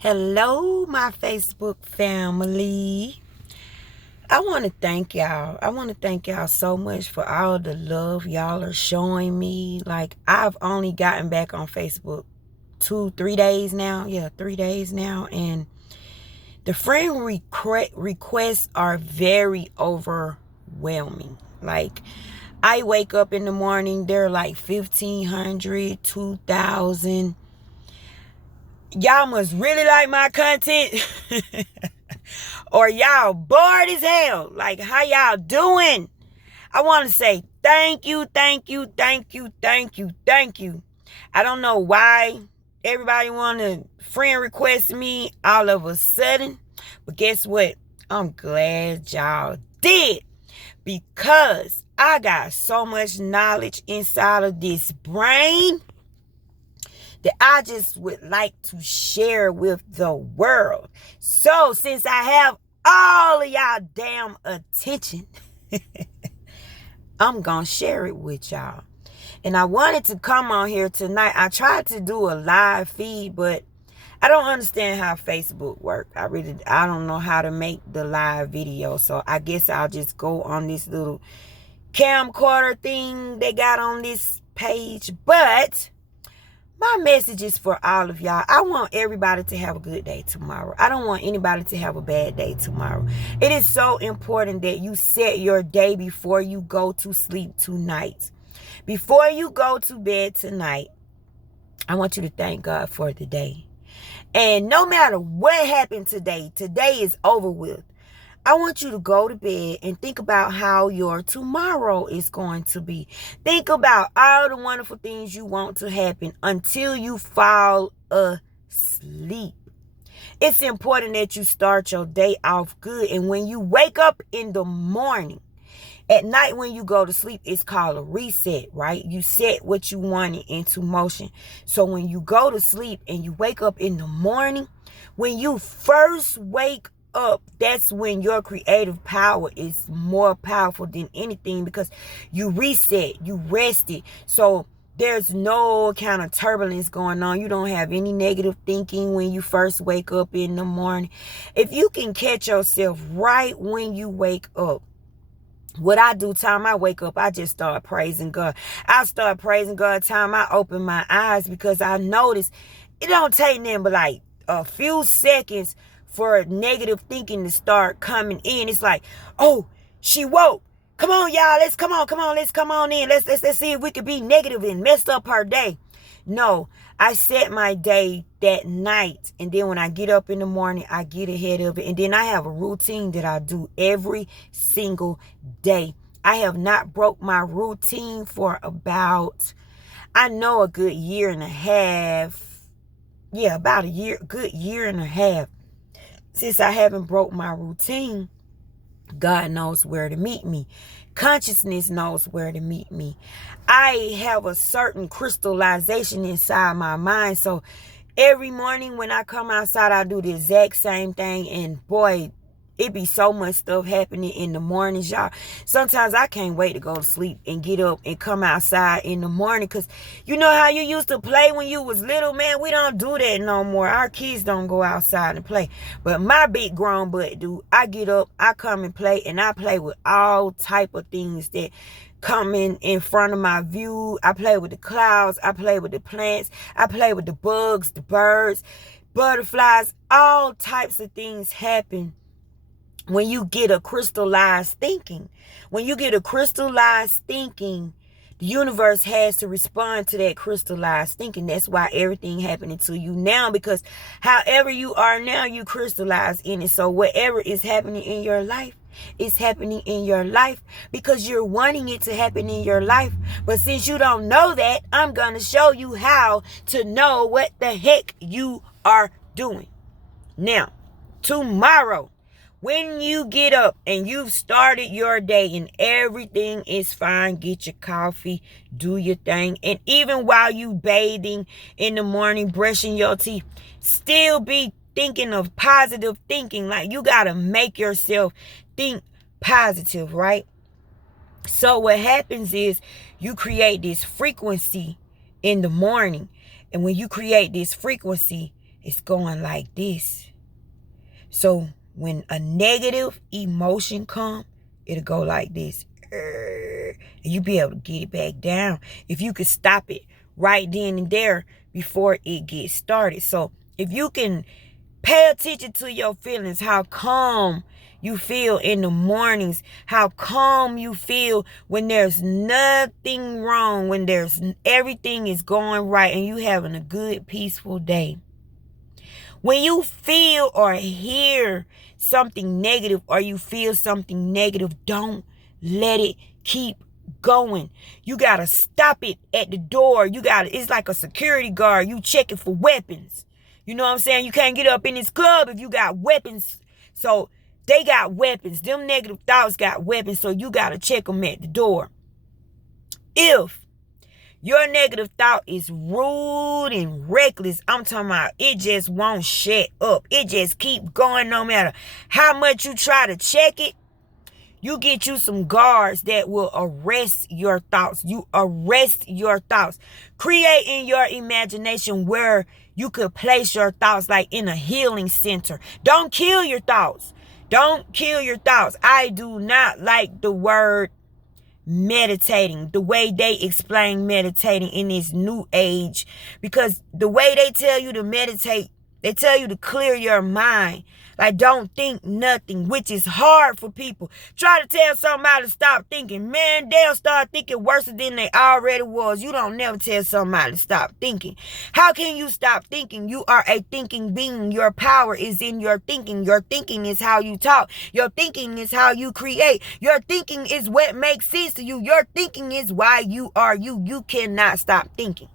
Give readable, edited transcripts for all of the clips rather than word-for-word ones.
Hello, my Facebook family. I want to thank y'all. I want to thank y'all so much for all the love y'all are showing me. Like, I've only gotten back on Facebook 3 days now. Yeah, 3 days now. And the friend requests are very overwhelming. Like, I wake up in the morning, they're like 1,500, 2,000. Y'all must really like my content. Or y'all bored as hell. Like, how y'all doing? I want to say thank you, thank you, thank you, thank you, thank you. I don't know why everybody want to friend request me all of a sudden. But guess what? I'm glad y'all did. Because I got so much knowledge inside of this brain that I just would like to share with the world. So since I have all of y'all damn attention, I'm going to share it with y'all. And I wanted to come on here tonight. I tried to do a live feed, but I don't understand how Facebook works. I don't know how to make the live video. So I guess I'll just go on this little camcorder thing they got on this page. But my message is for all of y'all. I want everybody to have a good day tomorrow. I don't want anybody to have a bad day tomorrow. It is so important that you set your day before you go to sleep tonight. Before you go to bed tonight, I want you to thank God for the day. And no matter what happened today, today is over with. I want you to go to bed and think about how your tomorrow is going to be. Think about all the wonderful things you want to happen until you fall asleep. It's important that you start your day off good. And when you wake up in the morning, at night when you go to sleep, it's called a reset, right? You set what you wanted into motion. So when you go to sleep and you wake up in the morning, when you first wake up, that's when your creative power is more powerful than anything, because you reset, you rested. So there's no kind of turbulence going on. You don't have any negative thinking when you first wake up in the morning. If you can catch yourself right when you wake up, what I do time I wake up, I just start praising God. I start praising God time I open my eyes, because I notice it don't take nothing but like a few seconds for negative thinking to start coming in. It's like, oh, she woke. Come on, y'all. Let's come on in. Let's see if we could be negative and mess up her day. No, I set my day that night. And then when I get up in the morning, I get ahead of it. And then I have a routine that I do every single day. I have not broke my routine for about, I know, a good year and a half. Yeah, about good year and a half. Since I haven't broke my routine, God knows where to meet me. Consciousness knows where to meet me. I have a certain crystallization inside my mind. So every morning when I come outside, I do the exact same thing. And boy, it be so much stuff happening in the mornings, y'all. Sometimes I can't wait to go to sleep and get up and come outside in the morning. Because you know how you used to play when you was little, man? We don't do that no more. Our kids don't go outside and play. But my big grown butt do. I get up, I come and play, and I play with all type of things that come in front of my view. I play with the clouds. I play with the plants. I play with the bugs, the birds, butterflies. All types of things happen when you get a crystallized thinking. When you get a crystallized thinking, the universe has to respond to that crystallized thinking. That's why everything happening to you now, because however you are now, you crystallize in it. So whatever is happening in your life is happening in your life because you're wanting it to happen in your life. But since you don't know that, I'm going to show you how to know what the heck you are doing. Now, tomorrow, when you get up and you've started your day and everything is fine, get your coffee, do your thing. And even while you bathing in the morning, brushing your teeth, still be thinking of positive thinking. Like, you got to make yourself think positive, right? So what happens is you create this frequency in the morning. And when you create this frequency, it's going like this. So when a negative emotion come, it'll go like this. And you be able to get it back down if you could stop it right then and there before it gets started. So if you can pay attention to your feelings, how calm you feel in the mornings, how calm you feel when there's nothing wrong, when everything is going right and you having a good, peaceful day. When you feel or hear something negative or you feel something negative, don't let it keep going. You got to stop it at the door. It's like a security guard. You checking for weapons. You know what I'm saying? You can't get up in this club if you got weapons. So they got weapons. Them negative thoughts got weapons. So you got to check them at the door. If your negative thought is rude and reckless, I'm talking about it just won't shut up. It just keep going no matter how much you try to check it. You get you some guards that will arrest your thoughts. You arrest your thoughts. Create in your imagination where you could place your thoughts, like in a healing center. Don't kill your thoughts. Don't kill your thoughts. I do not like the word meditating, the way they explain meditating in this new age, because the way they tell you to meditate, they tell you to clear your mind. Like, don't think nothing, which is hard for people. Try to tell somebody to stop thinking. Man, they'll start thinking worse than they already was. You don't never tell somebody to stop thinking. How can you stop thinking? You are a thinking being. Your power is in your thinking. Your thinking is how you talk. Your thinking is how you create. Your thinking is what makes sense to you. Your thinking is why you are you. You cannot stop thinking.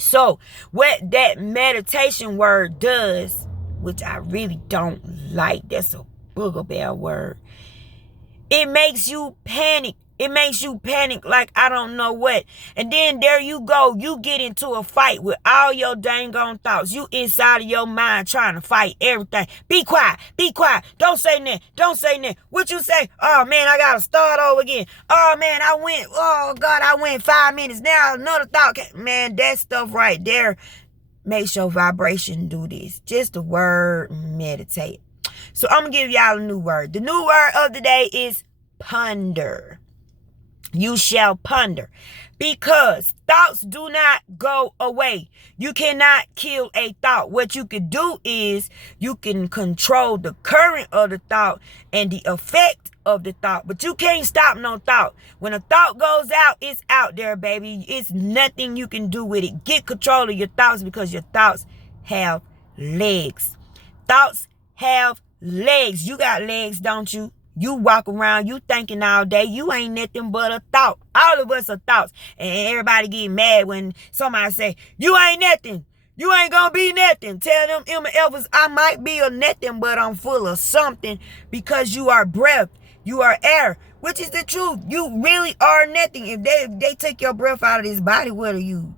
So what that meditation word does, which I really don't like, that's a booger bear word, it makes you panic. It makes you panic like I don't know what. And then there you go. You get into a fight with all your dang on thoughts. You inside of your mind trying to fight everything. Be quiet. Be quiet. Don't say nothing. Don't say nothing. What you say? Oh, man, I got to start over again. Oh, man, I went 5 minutes. Now another thought. Man, that stuff right there makes your vibration do this. Just the word meditate. So I'm going to give y'all a new word. The new word of the day is ponder. You shall ponder, because thoughts do not go away. You cannot kill a thought. What you can do is you can control the current of the thought and the effect of the thought, but you can't stop no thought. When a thought goes out, it's out there, baby. It's nothing you can do with it. Get control of your thoughts, because your thoughts have legs. Thoughts have legs. You got legs, don't you? You walk around, you thinking all day. You ain't nothing but a thought. All of us are thoughts. And everybody get mad when somebody say, you ain't nothing. You ain't gonna be nothing. Tell them MFers, I might be a nothing, but I'm full of something, because you are breath. You are air, which is the truth. You really are nothing. If they take your breath out of this body, what are you?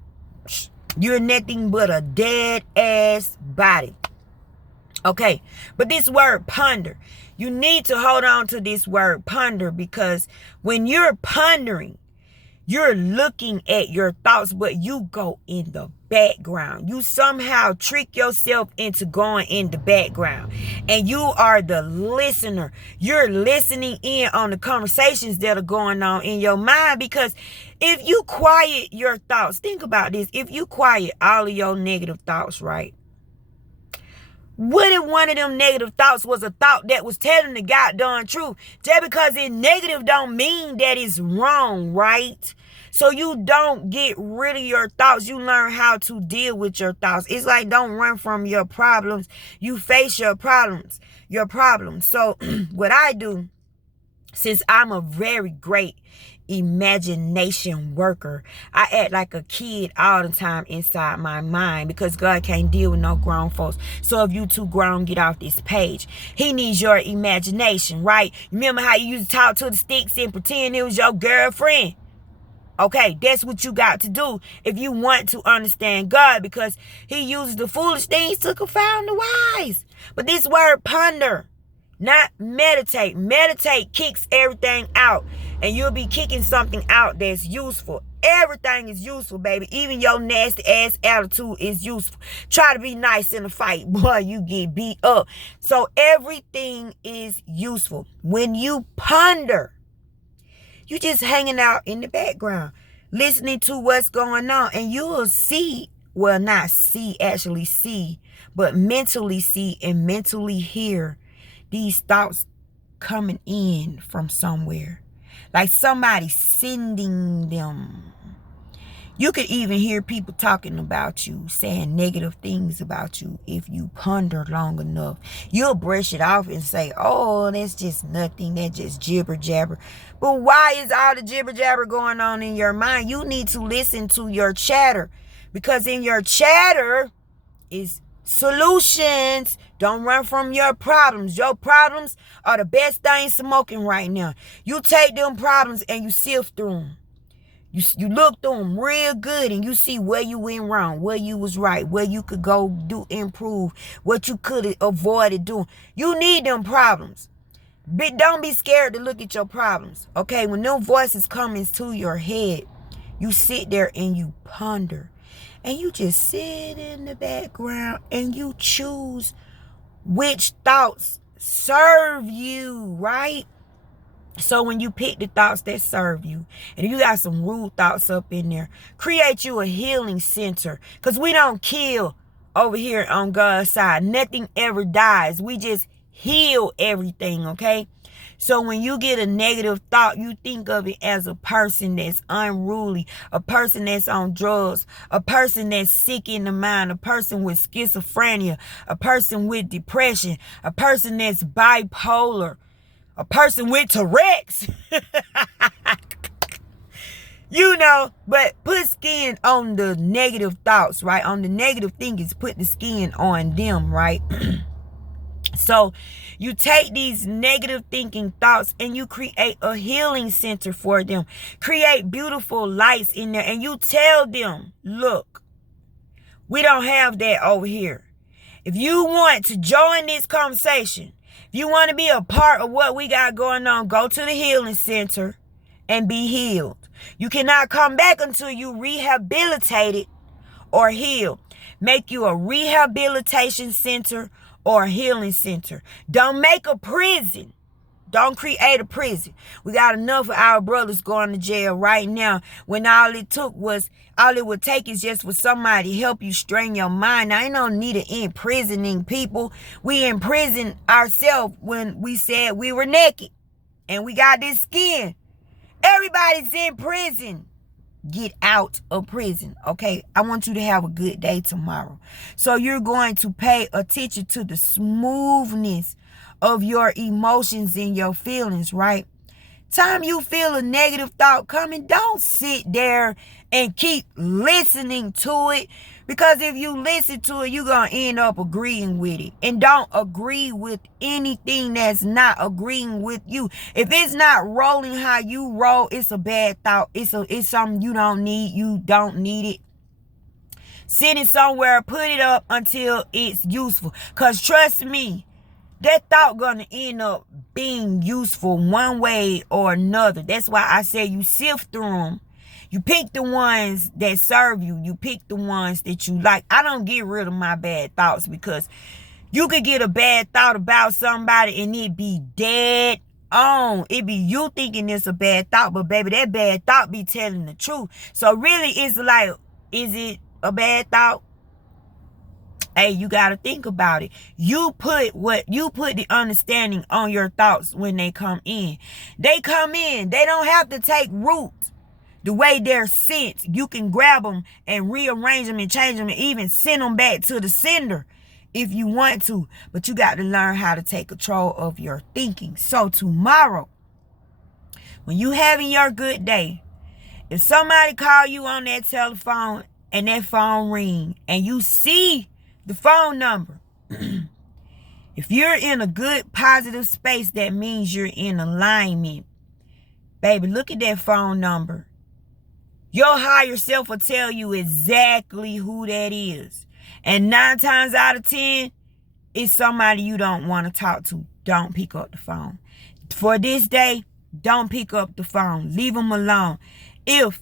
You're nothing but a dead ass body. Okay, but this word ponder, you need to hold on to this word ponder, because when you're pondering, you're looking at your thoughts, but you go in the background. You somehow trick yourself into going in the background, and you are the listener. You're listening in on the conversations that are going on in your mind, because if you quiet your thoughts, think about this. If you quiet all of your negative thoughts, right? What if one of them negative thoughts was a thought that was telling the goddamn truth? Just because it's negative don't mean that it's wrong, right? So you don't get rid of your thoughts. You learn how to deal with your thoughts. It's like, don't run from your problems. You face your problems. So what I do, since I'm a very great imagination worker, I act like a kid all the time inside my mind, because God can't deal with no grown folks. So if you too grown, get off this page. He needs your imagination, right? Remember how you used to talk to the sticks and pretend it was your girlfriend? Okay, that's what you got to do if you want to understand God, because he uses the foolish things to confound the wise. But this word ponder, not meditate. Meditate kicks everything out, and you'll be kicking something out that's useful. Everything is useful, baby. Even your nasty ass attitude is useful. Try to be nice in a fight, boy, you get beat up. So everything is useful. When you ponder, you just hanging out in the background, listening to what's going on, and you will see, well, not see, actually see, but mentally see and mentally hear these thoughts coming in from somewhere. Like somebody sending them. You could even hear people talking about you, saying negative things about you. If you ponder long enough, you'll brush it off and say, oh, that's just nothing. That's just jibber jabber. But why is all the jibber jabber going on in your mind? You need to listen to your chatter, because in your chatter is solutions. Don't run from your problems. Your problems are the best thing smoking right now. You take them problems and you sift through them. You look through them real good and you see where you went wrong, where you was right, where you could go do improve, what you could have avoided doing. You need them problems. But don't be scared to look at your problems. Okay, when them voices come into your head, you sit there and you ponder. And you just sit in the background and you choose which thoughts serve you, right? So when you pick the thoughts that serve you, and if you got some rude thoughts up in there, create you a healing center. Because we don't kill over here on God's side. Nothing ever dies. We just heal everything, okay? So when you get a negative thought, you think of it as a person that's unruly, a person that's on drugs, a person that's sick in the mind, a person with schizophrenia, a person with depression, a person that's bipolar, a person with Tourette's. You know, but put skin on the negative thoughts, right? On the negative thinkings, put the skin on them, right? So you take these negative thinking thoughts and you create a healing center for them. Create beautiful lights in there and you tell them, look, we don't have that over here. If you want to join this conversation, if you want to be a part of what we got going on, go to the healing center and be healed. You cannot come back until you rehabilitated or healed. Make you a rehabilitation center or a healing center. Don't make a prison. Don't create a prison. We got enough of our brothers going to jail right now when all it would take is just for somebody to help you strain your mind. Now, ain't no need of imprisoning people. We imprison ourselves when we said we were naked and we got this skin. Everybody's in prison. Get out of prison, okay? I want you to have a good day tomorrow. So you're going to pay attention to the smoothness of your emotions and your feelings, right? Time you feel a negative thought coming, don't sit there and keep listening to it. Because if you listen to it, you're going to end up agreeing with it. And don't agree with anything that's not agreeing with you. If it's not rolling how you roll, it's a bad thought. It's something you don't need. You don't need it. Sit it somewhere, put it up until it's useful. Because trust me, that thought gonna end up being useful one way or another. That's why I say you sift through them. You pick the ones that serve you. You pick the ones that you like. I don't get rid of my bad thoughts because you could get a bad thought about somebody and it be dead on. It be you thinking it's a bad thought, but baby, that bad thought be telling the truth. So really, it's like, is it a bad thought? Hey, you got to think about it. You put the understanding on your thoughts when they come in. They come in. They don't have to take root. The way they're sent, you can grab them and rearrange them and change them and even send them back to the sender if you want to. But you got to learn how to take control of your thinking. So tomorrow, when you having your good day, if somebody call you on that telephone and that phone ring and you see the phone number, if you're in a good positive space, that means you're in alignment. Baby, look at that phone number. Your higher self will tell you exactly who that is. And 9 times out of 10, it's somebody you don't want to talk to. Don't pick up the phone. For this day, don't pick up the phone. Leave them alone. If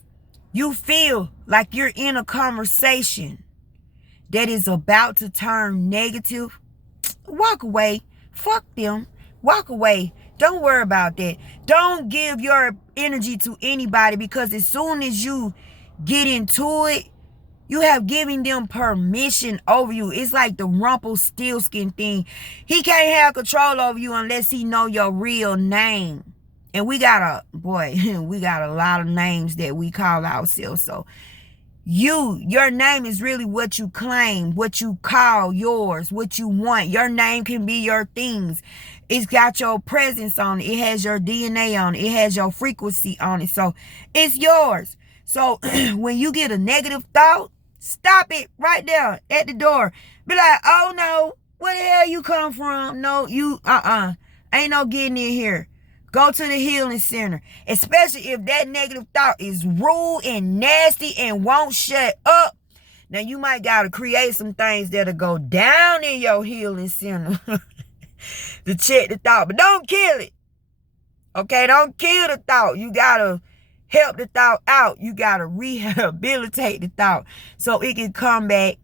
you feel like you're in a conversation that is about to turn negative, walk away. Fuck them. Walk away. Don't worry about that. Don't give your energy to anybody, because as soon as you get into it, you have given them permission over you. It's like the Rumpelstiltskin thing. He can't have control over you unless he know your real name. And we got we got a lot of names that we call ourselves. So your name is really what you claim, what you call yours, what you want. Your name can be your things. It's got your presence on it. It has your DNA on it. It has your frequency on it. So it's yours. So when you get a negative thought, stop it right there at the door. Be like, oh no, where the hell you come from? No, you, ain't no getting in here. Go to the healing center, especially if that negative thought is rude and nasty and won't shut up. Now, you might got to create some things that'll go down in your healing center to check the thought. But don't kill it. Okay, don't kill the thought. You got to help the thought out. You got to rehabilitate the thought so it can come back,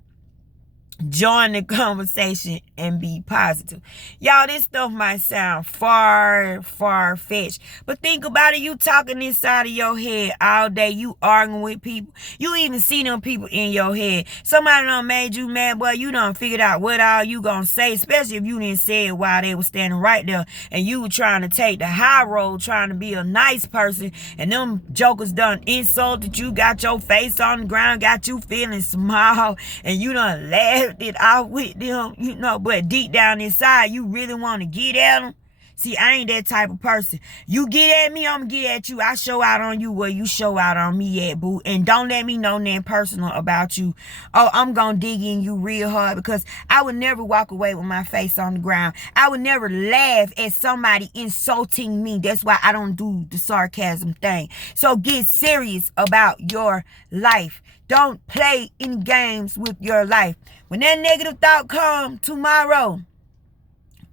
join the conversation, and be positive. Y'all, this stuff might sound far-fetched, but think about it. You talking inside of your head all day. You arguing with people. You even see them people in your head. Somebody done made you mad, boy. You done figured out what all you gonna say, especially if you didn't say it while they were standing right there and you were trying to take the high road, trying to be a nice person, and them jokers done insulted you, got your face on the ground, got you feeling small, and you done laughed it out with them, you know, but deep down inside, you really want to get at them. See, I ain't that type of person. You get at me, I'm going to get at you. I show out on you where you show out on me at, boo. And don't let me know nothing personal about you. Oh, I'm going to dig in you real hard, because I would never walk away with my face on the ground. I would never laugh at somebody insulting me. That's why I don't do the sarcasm thing. So get serious about your life. Don't play any games with your life. When that negative thought comes tomorrow,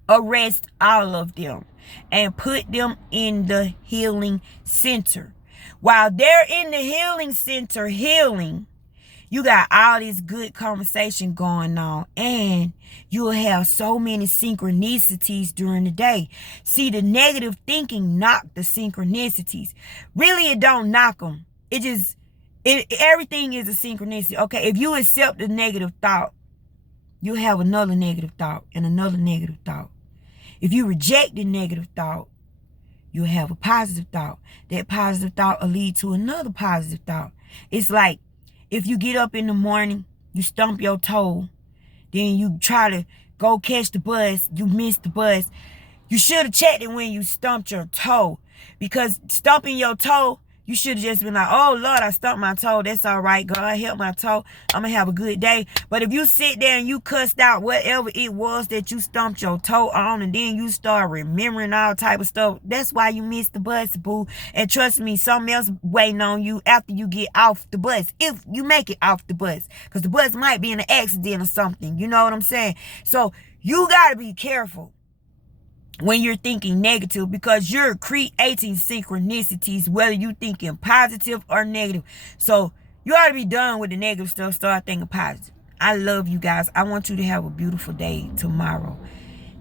arrest all of them and put them in the healing center. While they're in the healing center healing, you got all this good conversation going on, and you'll have so many synchronicities during the day. See, the negative thinking knock the synchronicities. Really, it don't knock them. Everything is a synchronicity. Okay, if you accept the negative thought, you'll have another negative thought and another negative thought. If you reject the negative thought, you'll have a positive thought. That positive thought will lead to another positive thought. It's like if you get up in the morning, you stump your toe, then you try to go catch the bus, you miss the bus. You should have checked it when you stumped your toe, because stumping your toe, you should have just been like, oh, Lord, I stumped my toe. That's all right. God, help my toe. I'm going to have a good day. But if you sit there and you cussed out whatever it was that you stumped your toe on, and then you start remembering all type of stuff, that's why you missed the bus, boo. And trust me, something else waiting on you after you get off the bus, if you make it off the bus, because the bus might be in an accident or something. You know what I'm saying? So you got to be careful when you're thinking negative, because you're creating synchronicities, whether you thinking positive or negative. So you ought to be done with the negative stuff. Start thinking positive. I love you guys. I want you to have a beautiful day tomorrow.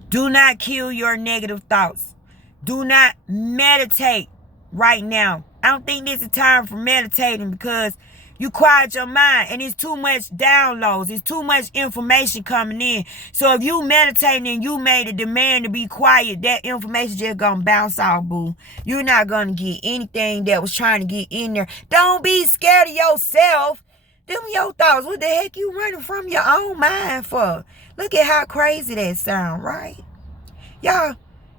Do not kill your negative thoughts. Do not meditate right now. I don't think this is time for meditating, because you quiet your mind and it's too much downloads. It's too much information coming in. So if you meditating and you made a demand to be quiet, that information just gonna bounce off, boo. You're not gonna get anything that was trying to get in there. Don't be scared of yourself. Them your thoughts. What the heck you running from your own mind for? Look at how crazy that sound, right? Y'all,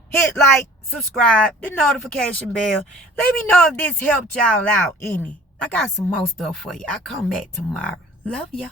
hit like, subscribe, the notification bell. Let me know if this helped y'all out any. I got some more stuff for you. I'll come back tomorrow. Love ya.